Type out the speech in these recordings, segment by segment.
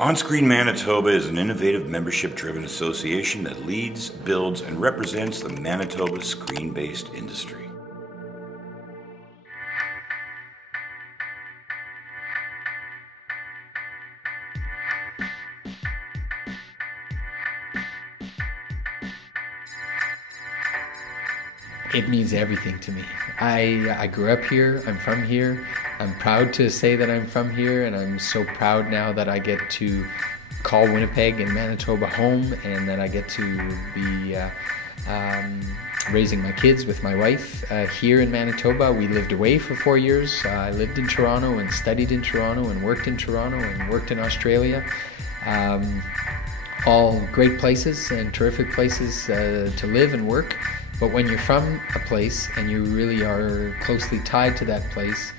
On-Screen Manitoba is an innovative membership-driven association that leads, builds, and represents the Manitoba screen-based industry. It means everything to me. I grew up here, I'm from here. I'm proud to say that I'm from here, and I'm so proud now that I get to call Winnipeg and Manitoba home, and that I get to be raising my kids with my wife here in Manitoba. We lived away for 4 years. I lived in Toronto and studied in Toronto and worked in Toronto and worked in Australia. All great places and terrific places to live and work. But when you're from a place and you really are closely tied to that place,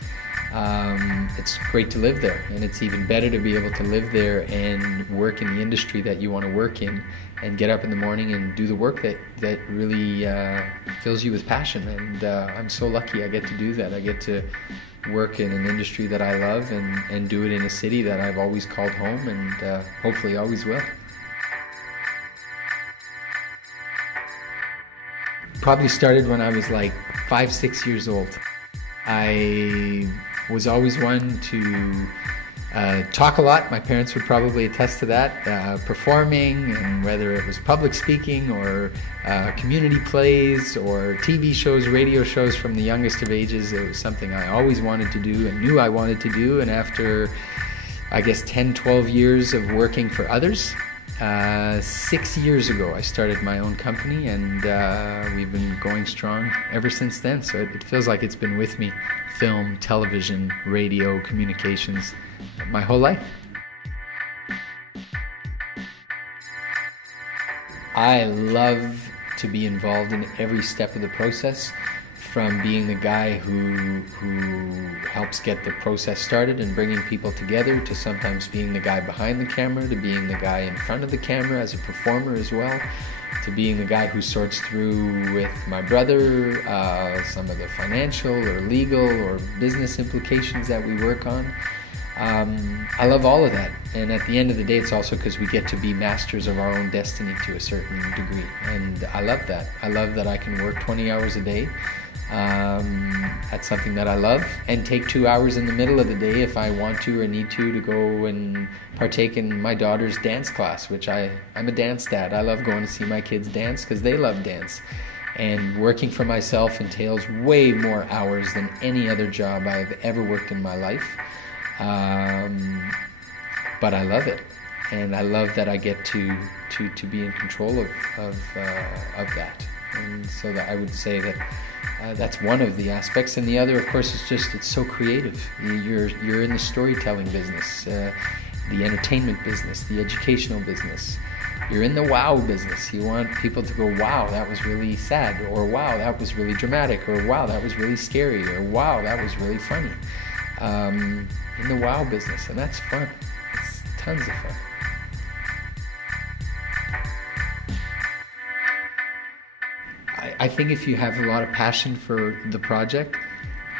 it's great to live there. And it's even better to be able to live there and work in the industry that you want to work in, and get up in the morning and do the work that really fills you with passion. And I'm so lucky I get to do that. I get to work in an industry that I love and do it in a city that I've always called home, and hopefully always will. Probably started when I was like 5-6 years old. I was always one to talk a lot. My parents would probably attest to that. Performing, and whether it was public speaking or community plays or TV shows, radio shows from the youngest of ages, it was something I always wanted to do and knew I wanted to do. And after, I guess, 10, 12 years of working for others, 6 years ago I started my own company, and we've been going strong ever since then. So it feels like it's been with me, film, television, radio, communications, my whole life. I love to be involved in every step of the process, from being the guy who helps get the process started and bringing people together, to sometimes being the guy behind the camera, to being the guy in front of the camera as a performer as well, to being the guy who sorts through with my brother some of the financial or legal or business implications that we work on. I love all of that, and at the end of the day, it's also because we get to be masters of our own destiny to a certain degree, and I love that. I love that I can work 20 hours a day at something that I love, and take 2 hours in the middle of the day if I want to or need to go and partake in my daughter's dance class, which I'm a dance dad. I love going to see my kids dance because they love dance. And working for myself entails way more hours than any other job I've ever worked in my life. But I love it, and I love that I get to be in control of that. And so that I would say that that's one of the aspects. And the other, of course, is just it's so creative. You're in the storytelling business, the entertainment business, the educational business. You're in the wow business. You want people to go, wow, that was really sad, or wow, that was really dramatic, or wow, that was really scary, or wow, that was really funny. In the wow business, and that's fun. It's tons of fun. I think if you have a lot of passion for the project,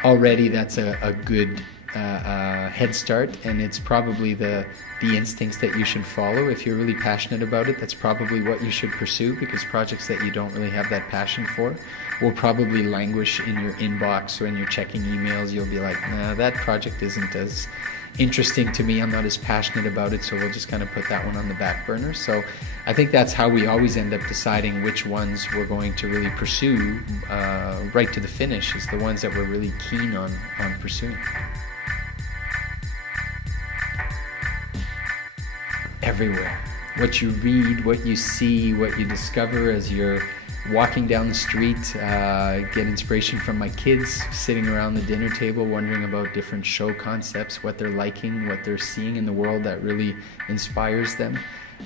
already that's a good head start, and it's probably the instincts that you should follow. If you're really passionate about it, that's probably what you should pursue, because projects that you don't really have that passion for will probably languish in your inbox, or when you're checking emails, you'll be like, nah, that project isn't as interesting to me, I'm not as passionate about it, so we'll just kind of put that one on the back burner. So I think that's how we always end up deciding which ones we're going to really pursue right to the finish, is the ones that we're really keen on pursuing. Everywhere. What you read, what you see, what you discover as you're walking down the street, get inspiration from my kids sitting around the dinner table wondering about different show concepts, what they're liking, what they're seeing in the world that really inspires them.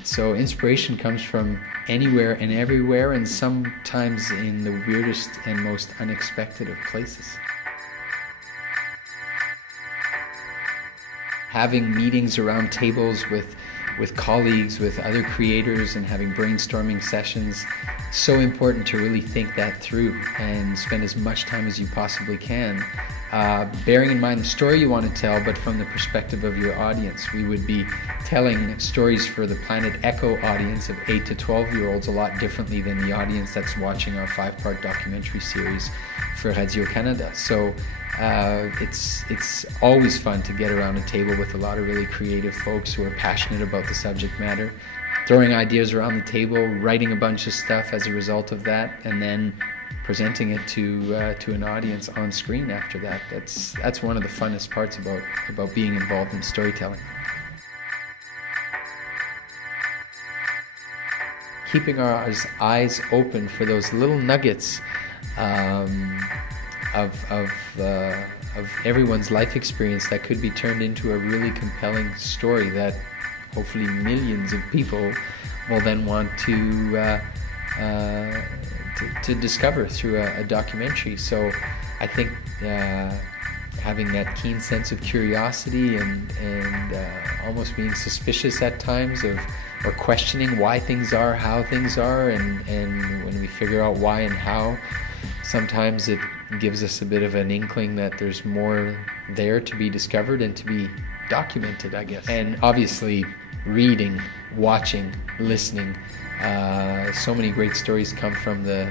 So inspiration comes from anywhere and everywhere, and sometimes in the weirdest and most unexpected of places. Having meetings around tables with colleagues, with other creators, and having brainstorming sessions, so important to really think that through and spend as much time as you possibly can bearing in mind the story you want to tell, but from the perspective of your audience. We would be telling stories for the Planet Echo audience of 8 to 12-year-olds a lot differently than the audience that's watching our 5-part documentary series for Radio-Canada. So it's always fun to get around a table with a lot of really creative folks who are passionate about the subject matter, throwing ideas around the table, writing a bunch of stuff as a result of that, and then presenting it to an audience on screen after that. That's one of the funnest parts about being involved in storytelling. Keeping our eyes open for those little nuggets of everyone's life experience that could be turned into a really compelling story that hopefully millions of people will then want to discover through a documentary. So I think having that keen sense of curiosity and almost being suspicious at times of, or questioning why things are how things are, and when we figure out why and how, sometimes it gives us a bit of an inkling that there's more there to be discovered and to be documented, I guess. And obviously reading, watching, listening. So many great stories come from the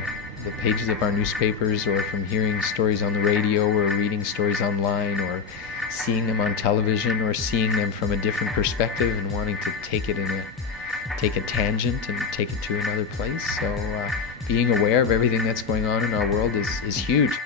pages of our newspapers, or from hearing stories on the radio, or reading stories online, or seeing them on television, or seeing them from a different perspective and wanting to take a tangent and take it to another place. So being aware of everything that's going on in our world is huge.